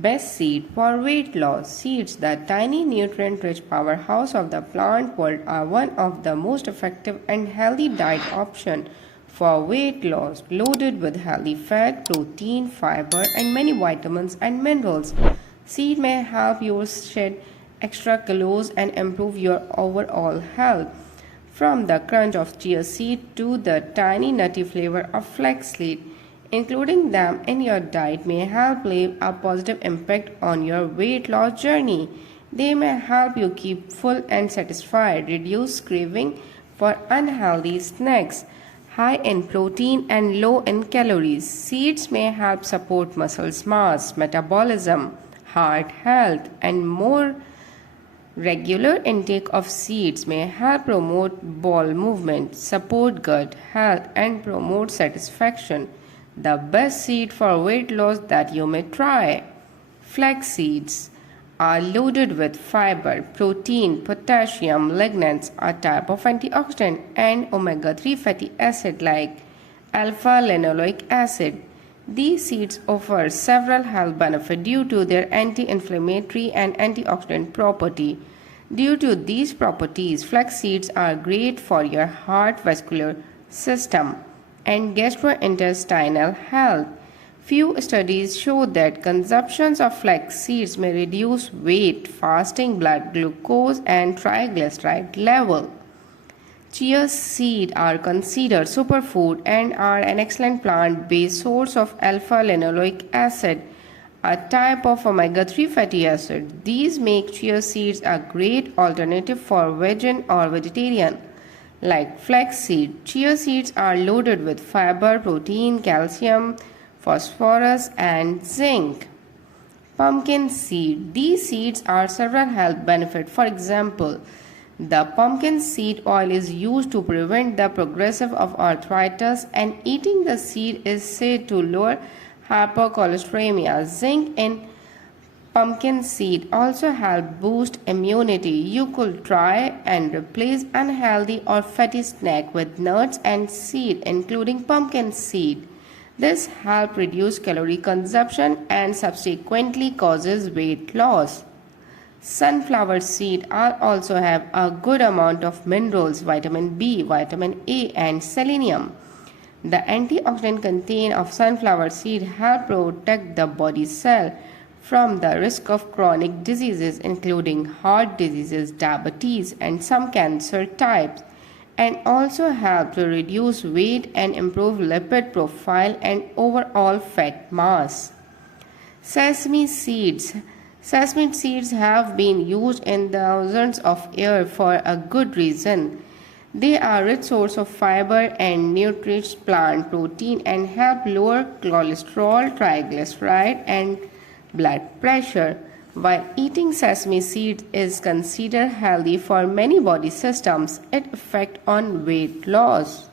Best seed for weight loss. Seeds, the tiny nutrient-rich powerhouse of the plant world, are one of the most effective and healthy diet options for weight loss, loaded with healthy fat, protein, fiber, and many vitamins and minerals. Seed may help you shed extra calories and improve your overall health. From the crunch of chia seed to the tiny nutty flavor of flaxseed, including them in your diet may help leave a positive impact on your weight loss journey. They may help you keep full and satisfied, reduce craving for unhealthy snacks, high in protein and low in calories. Seeds may help support muscle mass, metabolism, heart health, and more. Regular intake of seeds may help promote bowel movement, support gut health, and promote satisfaction. The best seed for weight loss that you may try. Flax seeds are loaded with fiber, protein, potassium, lignans, a type of antioxidant, and omega-3 fatty acid like alpha-linoleic acid. These seeds offer several health benefits due to their anti-inflammatory and antioxidant property. Due to these properties, flax seeds are great for your heart vascular system and gastrointestinal health. Few studies show that consumption of flax seeds may reduce weight, fasting blood glucose, and triglyceride level. Chia seeds are considered superfood and are an excellent plant-based source of alpha-linoleic acid, a type of omega-3 fatty acid. These make chia seeds a great alternative for vegan or vegetarian. Like flaxseed, chia seeds are loaded with fiber, protein, calcium, phosphorus, and zinc. Pumpkin seed. These seeds are several health benefits. For example, the pumpkin seed oil is used to prevent the progressive of arthritis, and eating the seed is said to lower hypercholesteremia. Zinc in pumpkin seed also help boost immunity. You could try and replace unhealthy or fatty snack with nuts and seed, including pumpkin seed. This helps reduce calorie consumption and subsequently causes weight loss. Sunflower seed also have a good amount of minerals, vitamin B, vitamin A, and selenium. The antioxidant content of sunflower seed help protect the body cell from the risk of chronic diseases including heart diseases, diabetes, and some cancer types, and also help to reduce weight and improve lipid profile and overall fat mass. Sesame seeds. Sesame seeds have been used in thousands of years for a good reason. They are a rich source of fiber and nutritious plant protein and help lower cholesterol, triglyceride, and blood pressure. While eating sesame seeds is considered healthy for many body systems, its effect on weight loss.